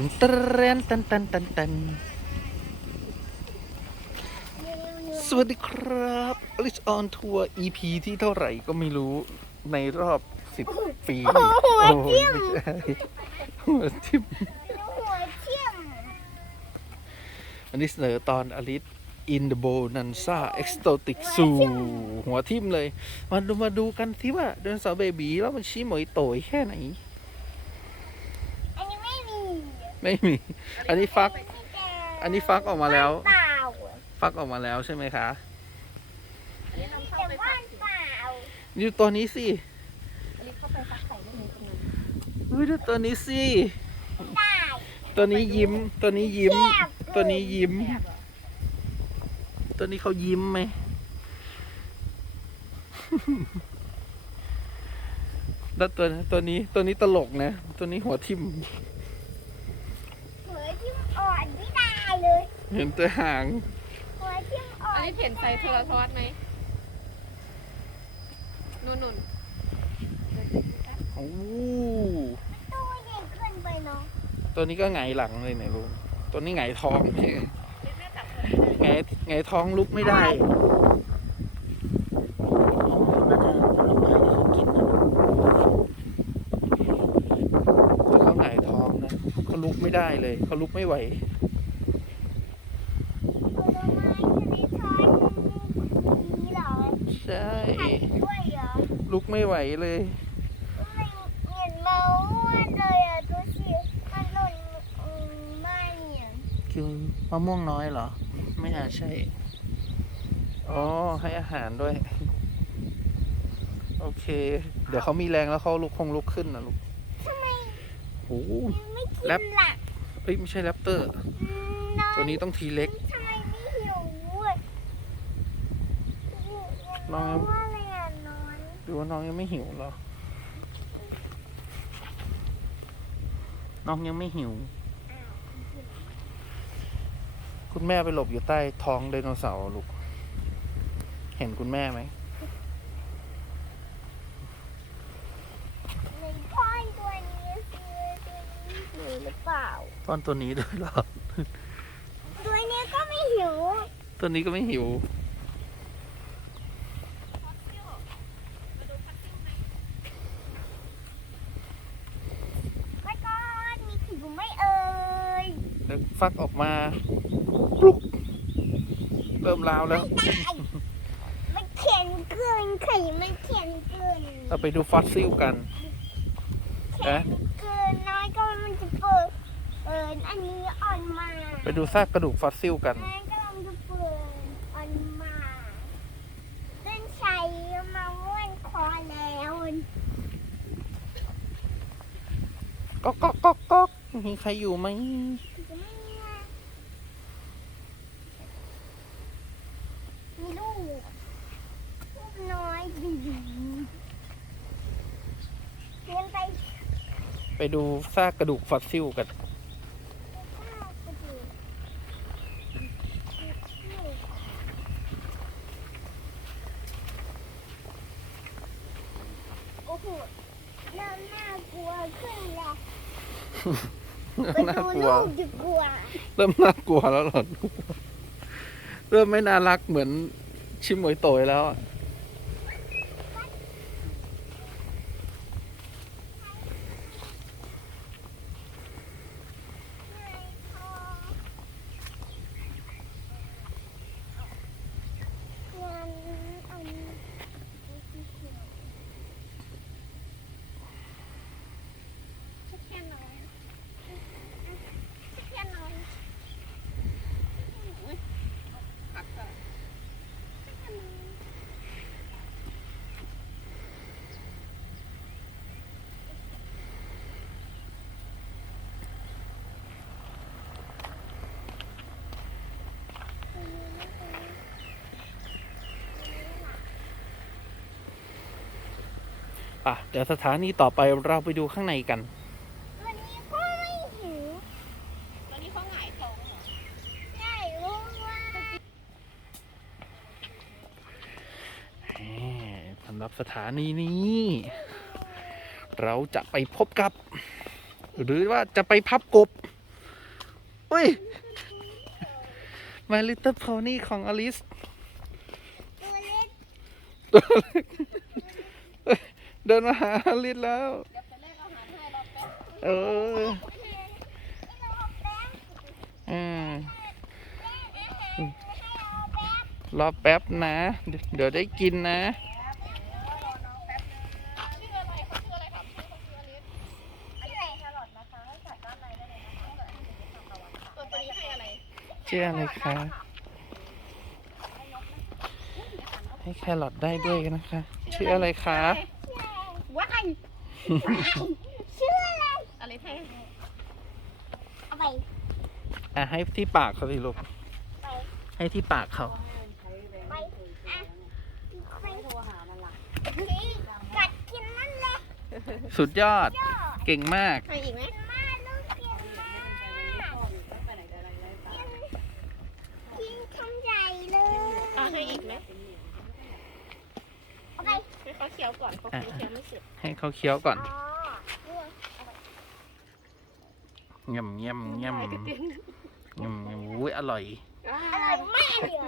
ตันเตรนตันตันตันตันสวัสดีครับอลิสออนทัวร์ EP ที่เท่าไหร่ก็ไม่รู้ในรอบสิบปี โอ้โหโอ้เที่ยมไม่ใช่หัวทิ่มหัวเที่ยมอันนี้เสนอตอนอลิส in the bonanza exotic zoo หัวทิ่มเลย มาดูมาดูกันสิว่าเดินสาวเบบีแล้วมันชี้หมอยโตยแค่ไหนอันนี้ไม่มี ไม่มี อันนี้ฟัก อันนี้ฟักออกมาแล้ว เปล่าฟักออกมาแล้วใช่ไหมคะแต่ว่านเปล่าดูตัวนี้สิลิเข้าไปฟักไข่ได้ไหมตรงนั้นอุ้ยดูตัวนี้สิ ได้ตัวนี้ยิ้ม ตัวนี้ยิ้ม ตัวนี้ยิ้มตัวนี้เขายิ้มไหม แล้วตัวตัวนี้ตัวนี้ตลกนะ ตัวนี้หัวทิ่ม หัวที่อ่อนไม่ได้ เลยเห็นแต่หาง หัวที่อ่ออันนนี้เห็นใส่โทรทัศน์ไหมนุ่นนุ่นโอ้ตัวใหญ่เกินไปเนาะตัวนี้ก็ไงายหลังเลยเนี่ยลุงตัวนี้ไงายท้อง ไงายไงายท้องลุกไม่ได้อ๋อน่าจะผลไม้ที่เขากินนะแต่เขาไงายท้องนะเขาลุกไม่ได้เลยเขาลุกไม่ไหว ผลไม้อยู่ในช้อนนี้เหรอ ใช่ ไข่ด้วยเหรอ ลุกไม่ไหวเลยไม่เห็นเมาอ้วนเลยอะดูสิมันหล่นอืมไม่เนี่ยคือมะม่วงน้อยเหรอ ไม่น่าใช่ อ๋อ ให้อาหารด้วย โอเค เดี๋ยวเขามีแรงแล้วเขาลุกคงลุกขึ้นนะลูกทำไมโอ้โห ยังไม่กินแรปล่ะเอ้ยไม่ใช่แรปเตอร์ อืมตัวนี้ต้องทีเล็ก ทำไมไม่หิวอะ น้อง ว่าอะไรอะน อนดูว่าน้องยังไม่หิวเหรอ น้องยังไม่หิว คุณแม่ไปหลบอยู่ใต้ท้องไดโนเสาร์ลูก เห็นคุณแม่ไหมในพ่อนตัวนี้คือตัวนี้หิวหรือเปล่าตอนตัวนี้ด้วยเหรอ ตัวนี้ก็ไม่หิว ตัวนี้ก็ไม่หิวแล้วก็มีหิวไหม่เอ่ย เดี๋ยว ฟักออกมาปลุกเริ่มลาวแล้วได้มันเข็นเกินไข่มันเข็นเกินเราไปดูฟอสซิลกันเข็นเกินน้อยก็มันจะเปิดเปิดอันนี้อ่อนมา ไปดูซากกระดูกฟอสซิลกันน้อยก็ลองจะเปิดอ่อนมาเส้นชัยมาม้วนคอแล้วก๊อกก๊อกก๊อกก๊อกมีใครอยู่ไหมมีลูกลูกน้อยบีบีเรียนไป ไปดูซากกระดูกฟอสซิลกันข้าวกระดูกโอ้โหเริ่มน่ากลัวขึ้นแล้วไปน่าดูกลัวลูกดีกว่าเริ่มน่ากลัวแล้วเหรอลูกเริ่มไม่น่ารักเหมือนชิมหมวยโตยแล้วอะ ชักแค่น้อยชักแค่น้อยอุ๊ยผักอะชักแค่น้อย อะ เดี๋ยวสถานีต่อไปเราไปดูข้างในกัน วันนี้ก็ไม่หิวตอนนี้เขาหงายท้องเหรอใช่รู้ว่าแหมสำหรับสถานีนี้ เราจะไปพบกับ หรือว่าจะไปพับกบอุ้ย My Little Pony ของอลิสตัวเล็กตัวเล็กเอ้ย เดินมาหาลิศแล้วเออรอแป๊บนะ เดี๋ยวได้กินนะชื่ออะไรคะให้แครอทได้ด้วยนะคะ ชื่ออะไรคะ ว้ายชื่ออะไรอะไรให้เอาไปอะให้ที่ปากเขาสิลูก ไปให้ที่ปากเขา ไปอะไปโทรหามันละกัดกินนั่นแหละสุดยอดยอด เก่งมากให้อีก ให้เขาเคี้ยวก่อน เงี่ยมเงี่ยมเงี่ยมเงี่ยมเงี่ยมอุ้ยอร่อย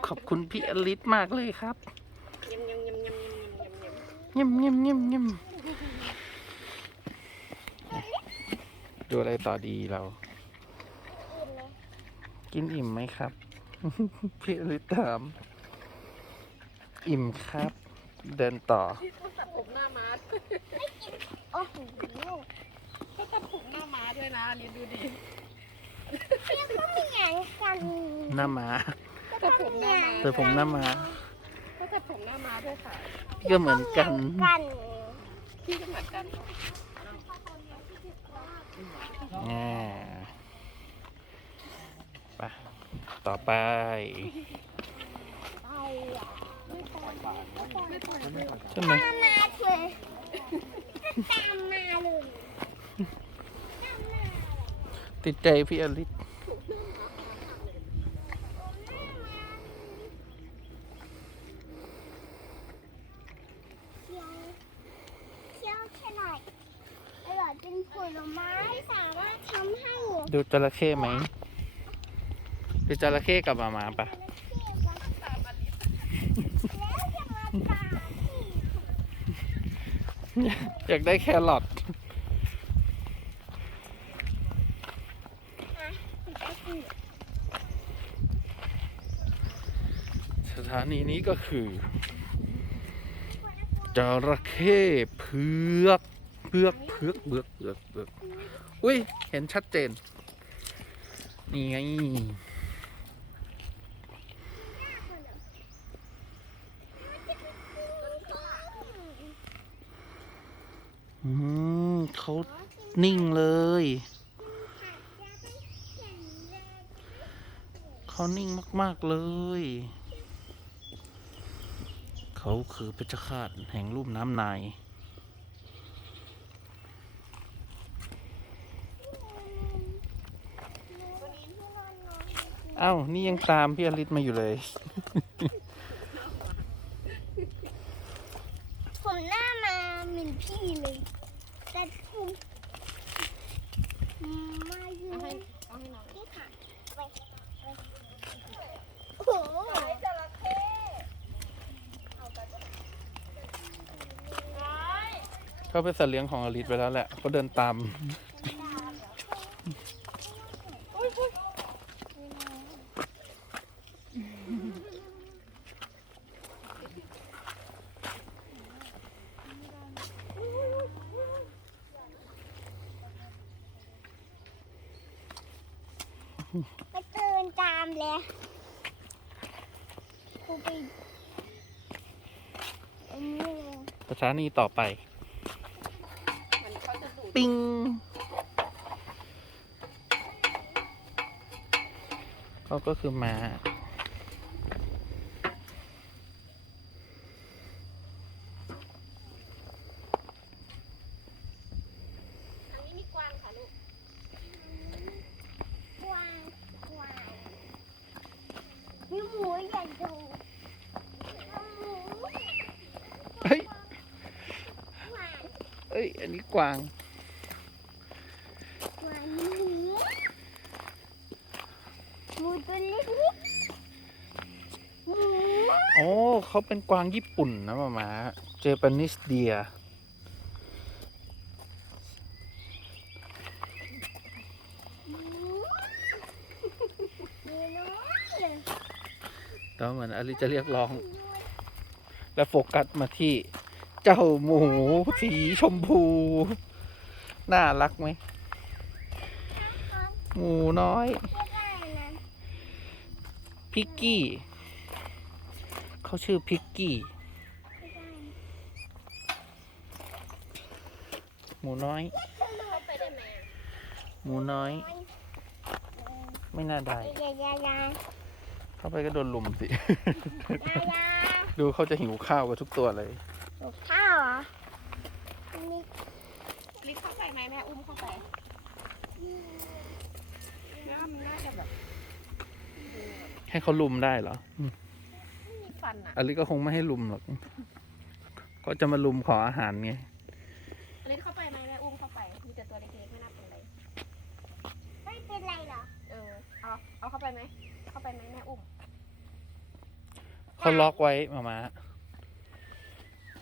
ขอบคุณพี่อลิสมากเลยครับเงี่ยมเงี่ยมเงี่ยมเงี่ยมดูอะไรต่อดีเรา กินอิ่มไหมครับ พี่อลิสถาม อิ่มครับ เดินต่อ ผมหน้าม้าโอ้โหเขาตัดผมหน้าม้าด้วยนะเรียนดูดิเพื่อนก็มีอย่างกันหน้าม้าตัดผมหน้าม้าเธอผมหน้าม้าเขาตัดผมหน้าม้าด้วยค่ะพี่ก็เหมือนกันกันพี่ก็เหมือนกันอ่าไปต่อไปไปอะ ใช่ไหมตามมาเลยตามมาเลยตามมาติดใจพี่อลิสเคี้ยวเคี้ยวแค่ไหนอร่อยเป็นผลไม้สามารถทำให้ดูจระเข้ไหมดูจระเข้กับหมามาปะ แล้วจะมาตามที่ อยากได้แครอทสถานีนี้ก็คือจระเข้เผือกเผือกเผือกเบือกเบือกเบือกอุ้ย เห็นชัดเจน นี่ไง อืมเขานิ่งเลย เขานิ่งมาก ๆ เลย เขาคือเพชฌฆาตแห่งลุ่มน้ำนายเอ้านี่ยังตามพี่อลิศมาอยู่เลย ผมหน้ามา ที่นี่แต่คุณมาอยู่ที่ขาไปไปโอ้โหจระเข้เขาเป็นสัตว์เลี้ยงของอลิสไปแล้วแหละเขาเดินตาม ไปเดินตามเลยครูไปอันนี้เลย สถานีต่อไปมันเขาจะดูดปิ้งเขาก็คือม้า อันนี้มีกวางค่ะลูก กวางกวางมีหมูใหญ่ดูหมู เฮ้ย กวาง เอ้ย อันนี้กวาง กวางหมู เล็กนิดหมู โอ้ เขาเป็นกวางญี่ปุ่นนะมามาเจแปนิสเดียหมูมีน้อยเลยแต่ว่าเหมือนอลิจะเรียกร้อง และโฟกัสมาที่เจ้าหมูสีชมพู น่ารักไหมหมูน้อยเรียกว่าอะไรนะพิกกี้ เขาชื่อพิกกี้เรียกว่าอะไรหมูน้อยเข้าไปได้ไหมหมูน้อย ไม่น่าได้ยายายาเข้าไปก็โดนลุมสิยายาดูเขาจะหิวข้าวกับทุกตัวเลยถูกข้าวเหรอมีลิฟเข้าไปไหมแม่อุ้มเข้าไปแม่ว่ามันน่าจะแบบให้เขาลุมได้เหรอ อืมไม่มีฟันอะอลิก็คงไม่ให้ลุมหรอก ก็จะมาลุมขออาหารไงลิฟเข้าไปไหมแม่อุ้มเข้าไป มีแต่ตัวเล็กๆไม่น่าเป็นไร ไม่เป็นไรเหรอ เออ เอาเอาเข้าไปไหม เข้าไปไหมแม่อุ้มเขาล็อกไว้มามา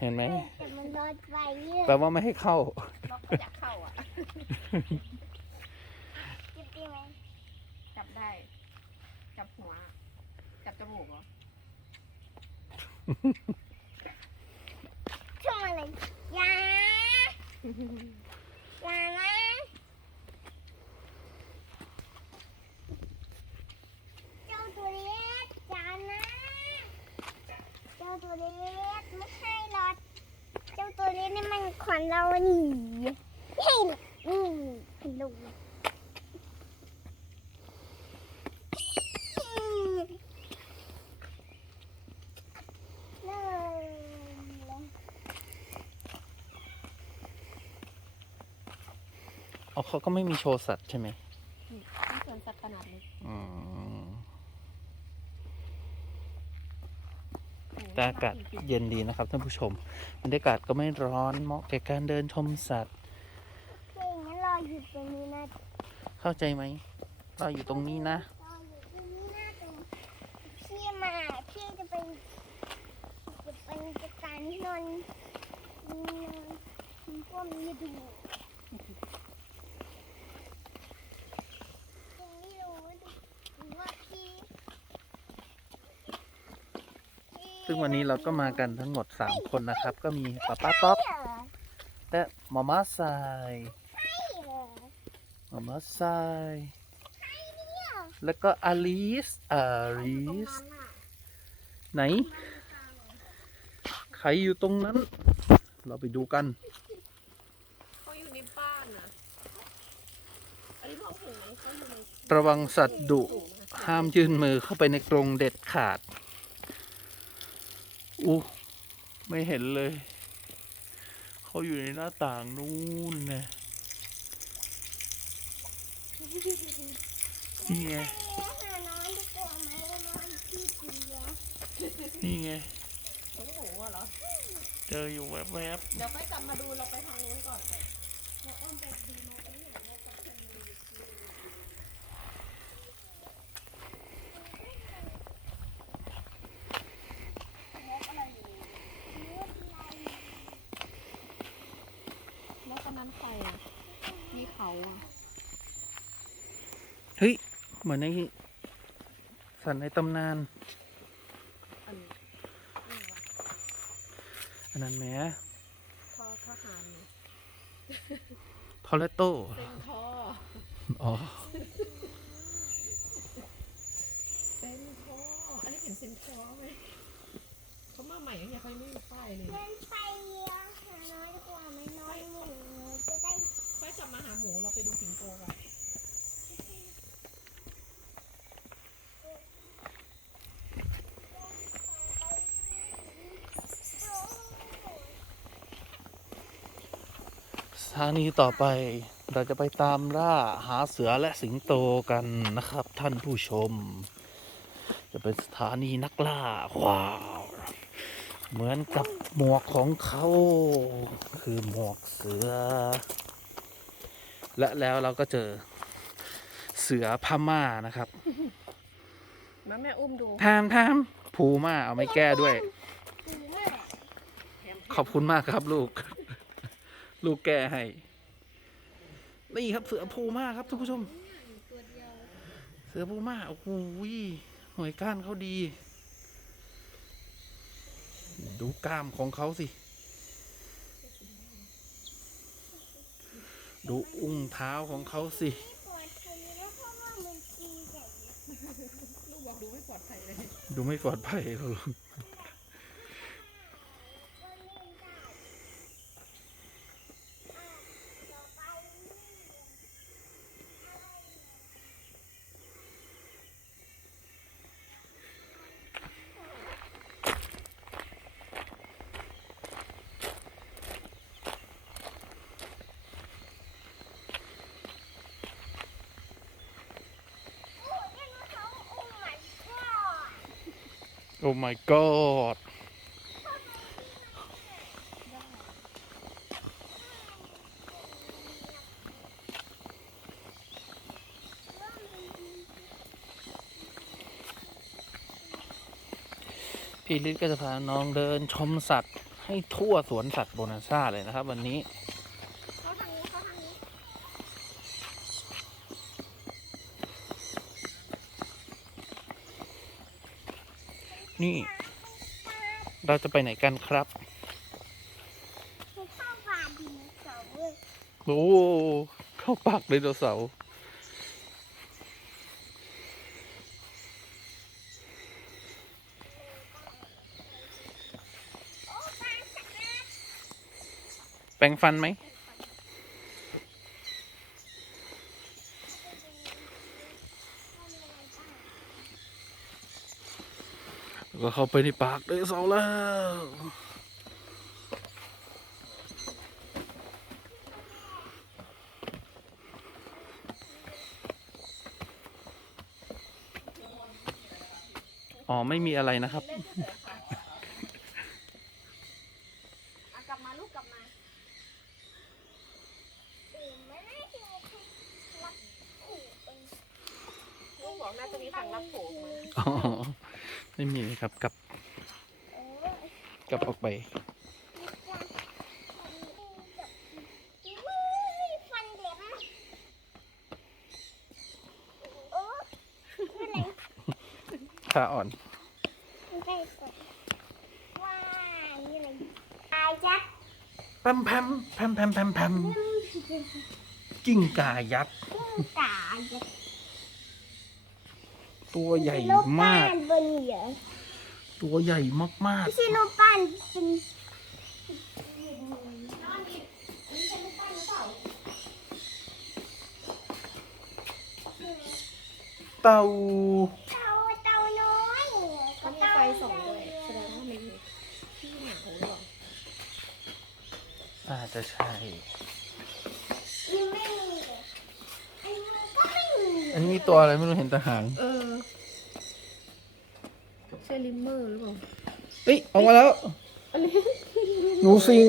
เห็นไหมแต่มันรอดไฟเยอะแปลว่าไม่ให้เข้าเราก็อยากเข้าอะ จิบดีไหม จับได้ จับหัว จับจมูกเหรอ ช่วงอะไรอยาอย่านะเจ้าตัวเล็กอย่านะเจ้าตัวเล็กไม่ให้หรอกเจ้าตัวเล็กนี่มันขวัญเราหนีไม่ให้หรอกนี่ให้ลูกอืมเริ่มเลย อ๋อ เขาก็ไม่มีโชว์สัตว์ใช่ไหมนี่สวนสัตว์ขนาดเล็กอืมโอ้โหแต่อากาศเย็นดีนะครับท่านผู้ชมบรรยากาศก็ไม่ร้อนเหมาะแก่การเดินชมสัตว์เพลงงั้นรออยู่ตรงนี้นะเข้าใจไหมเราอยู่ตรงนี้นะรออยู่ตรงนี้นะตรงพี่มาพี่จะไปฝึกเป็นจัดการนอนนอนพวกนี้ดูยังไม่รู้ว่าพี่พี่ ซึ่งวันนี้เราก็มากันทั้งหมด 3 คนนะครับ ก็มีป้าป้าต๊อกใช่เหรอและมาม่าทรายใช่เหรอมาม่าทรายเนี่ยแล้วก็อลิสอาลิสไหน ใครอยู่ตรงนั้น เราไปดูกันเขาอยู่ในบ้านอะอันนี้เขาหูไหมเขาอยู่ในระวังสัตว์ดุหูนะห้ามยื่นมือเข้าไปในกรงเด็ดขาด อู้ไม่เห็นเลย เขาอยู่ในหน้าต่างนู่นนะนี่ไงหาน้องดีกว่าไหมน้องพี่จีอะนี่ไงหูหูอะเหรอ เจออยู่แวบเดี๋ยวค่อยกลับมาดูเราไปทางนู้นก่อนแล้วตอนนั้นใครอะ มีเขาอะ ๆ เฮ้ย เหมือนในสัตว์ในตำนานอันนี้นี่วะอันนั้นแหมทอทหารทอร์เรโตเซ็งทออ๋อเซ็นทออันนี้เห็นเซ็นทอไหมเขามาใหม่เนี่ยเขายังไม่มีป้ายเลย เดินไปอะหาน้อยดีกว่าไหมน้อยหมูจะได้ ค่อยกลับมาหาหมูเราไปดูสิงโตกัน สถานีต่อไปเราจะไปตามล่าหาเสือและสิงโตกันนะครับ ท่านผู้ชม จะเป็นสถานีนักล่าว้าวเหมือนกับหมวกของเขา คือหมวกเสือ และแล้วเราก็เจอเสือพม่านะครับมาแม่อุ้มดูทามทามภูมาเอาไม่แก้ด้วยดีมากขอบคุณมากครับลูก ลูกแก้ให้นี่ครับเสือภูมาครับท่านผู้ชม เสือภูมาโอ้โหหน่วยก้านเขาดี ดูกล้ามของเขาสิ ดูอุ้งเท้าของเขาสิปวดทีแล้วเพราะว่ามันตีใหญ่ลูกบอกดูไม่ปลอดภัยเลยดูไม่ปลอดภัยหรอก ก็เล่นได้อะต่อไปนี่ โอ้ไดโนเสาร์โอ้ my god โอ้ my god พี่ฤทธิ์ก็จะพาน้องเดินชมสัตว์ให้ทั่วสวนสัตว์โบนาซ่าเลยนะครับ วันนี้ เขาทางนี้เขาทางนี้ นี่ เราจะไปไหนกันครับเขาเข้าป่าดินเสาร์เว้ยโอ้เข้าปากไดโนเสาร์โอ้ปลาสะอาดแปรงฟันไหม ก็เข้าไปในปากไดโนเสาร์แล้วอ๋อ ไม่มีอะไรนะครับอะกลับมาลูกกลับมาตื่นมาได้ที่มันคือรักขู่เป็นลูกบอกน่าจะมีทางรับโผล่มาอ๋อ ไม่มีครับกลับเออกลับออกไปมีการฟันเองกับมือฟันเหล็มโอ้คืออะไรขาอ่อนไม่ได้กดว้ายนี่อะไรตายจักแพมแพมแพมแพมแพมแพมกิ้งก่ายักษ์ตายจัก ตัวใหญ่รูปมากปั้นบนเหรอตัวใหญ่มากไม่ใช่รูปปั้นเป็นๆเต่าเต่าเต่าน้อยเขามีไฟส่องด้วยแสดงว่ามีที่หนังของหรออาจจะใช่ยังไม่มีเลยอันนี้มันก็ไม่มีอันนี้มีตัวอะไรไม่รู้เห็นแตาหาง เออใช่ ลิมเมอร์หรือเปล่าเฮ้ยออกมาแล้ว อันนี้หนูซิง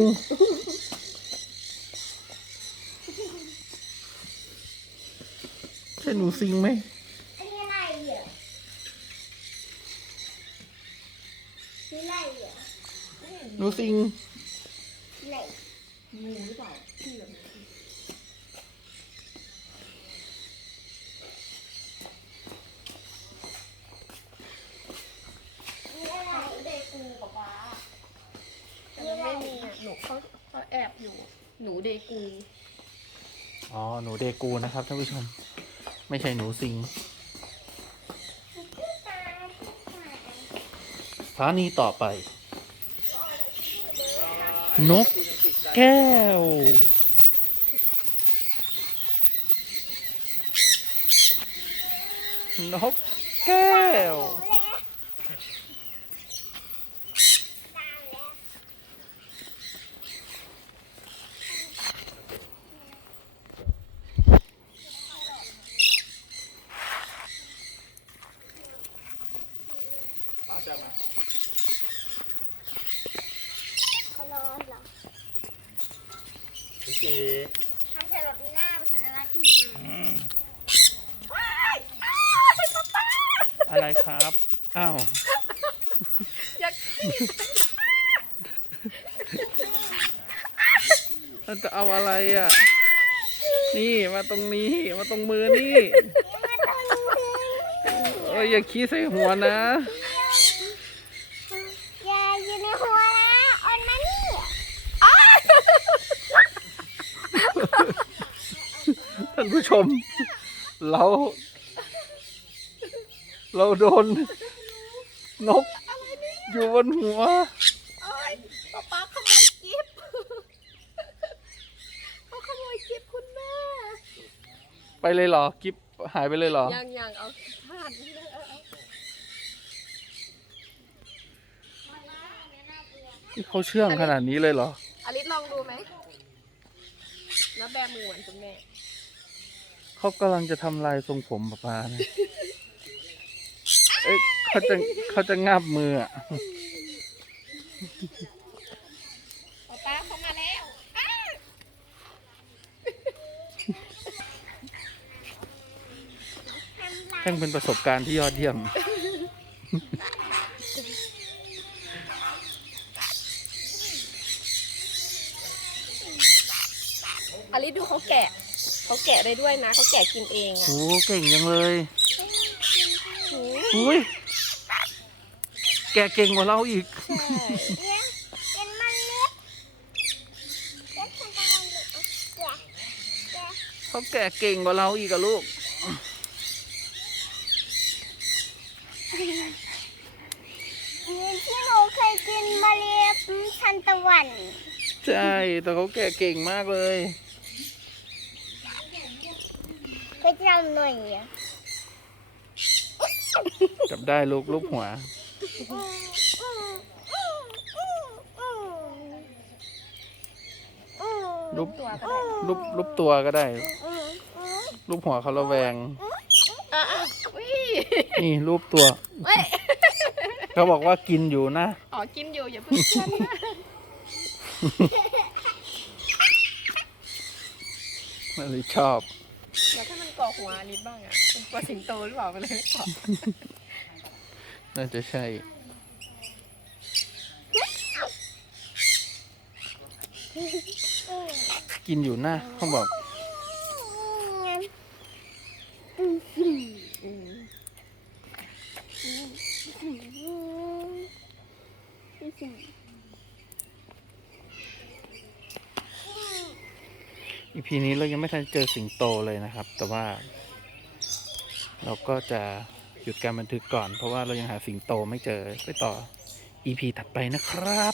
ใช่หนูซิงไหมอันนี้อะไรเหรอนี่อะไรเหรอหนูซิงอะไรงูหรือเปล่าที่แบบนี่อะไร เดกูกับป้า แต่มันไม่มีอะหนูเขาเขาแอบอยู่ หนูเดกู อ๋อ หนูเดกูนะครับท่านผู้ชม ไม่ใช่หนูซิงสถานีต่อไป นกแก้ว นกแก้วแลตามแล้ว เขาร้อนเหรอทำแครอทมีหน้าเป็นสัญลักษณ์ที่หนูมาว้ายอ้าวเป็นป๊าป๊า อะ อะไรครับ อ้าว อยาก มันจะ เอาอะไรอะ นี่มาตรงนี้มาตรงมือนี่มาตรงนี้เอ้ยอย่าขี้ใส่หัวนะ อย่าอยู่ในหัวนะออนมานี่ท่านผู้ชม เรา เราโดน นก อยู่บนหัว โอ้ยป๊าป๊าขโมยกิฟต์เขาขโมยกิฟต์คุณแม่ ไปเลยเหรอกิฟหายไปเลยเหรอ ยังยังเอาพลาดนี่เลยเอาเอานี่เขาเชื่องขนาดนี้เลยเหรอ อลิสลองดูไหม แล้วแบมือเหมือนคุณแม่ เขากำลังจะทำลายทรงผมป๊าป๊านะเอ้ยเขาจะเขาจะงับมืออะ ป๊าป๊าเข้ามาแล้ว ทำลาย ช่างเป็นประสบการณ์ที่ยอดเยี่ยม อลิสดูเขาแกะ เขาแกะได้ด้วยนะ เขาแกะกินเองอะโอ้เก่งจังเลยโอ้อุ้ย แกเก่งกว่าเราอีก ใช่เนี่ยเป็นมันเล็บเล็บทำตะวันเล็บอะแกะแกะเขาแกเก่งกว่าเราอีกอะลูก นี่ ที่หนูเคยกินมาเล็บทันตะวัน ใช่ แต่เขาแกเก่งมากเลยไปจำหน่อยอะจับได้ลูกลูกหัวอืมอืมอืมอืมอืมอืมรูปตัวก็ได้ รูปรูปตัวก็ได้อืมอืมรูปหัวเขาระแวงอะอะอุ้ย นี่รูปตัว เว้ยเขาบอกว่ากินอยู่นะ อ๋อกินอยู่อย่าเพิ่งเชื่อนะเลยชอบ แล้วถ้ามันก่อหัวอลิสบ้างอะมันกลัวสิงโตหรือเปล่ามันเลยไม่ตอบน่าจะใช่ กินอยู่นะเขาบอก อืม อี พีนี้เรายังไม่ทันเจอสิงโตเลยนะครับ แต่ว่า เราก็จะหยุดการบันทึกก่อน เพราะว่าเรายังหาสิงโตไม่เจอไปต่อ EP ถัดไปนะครับ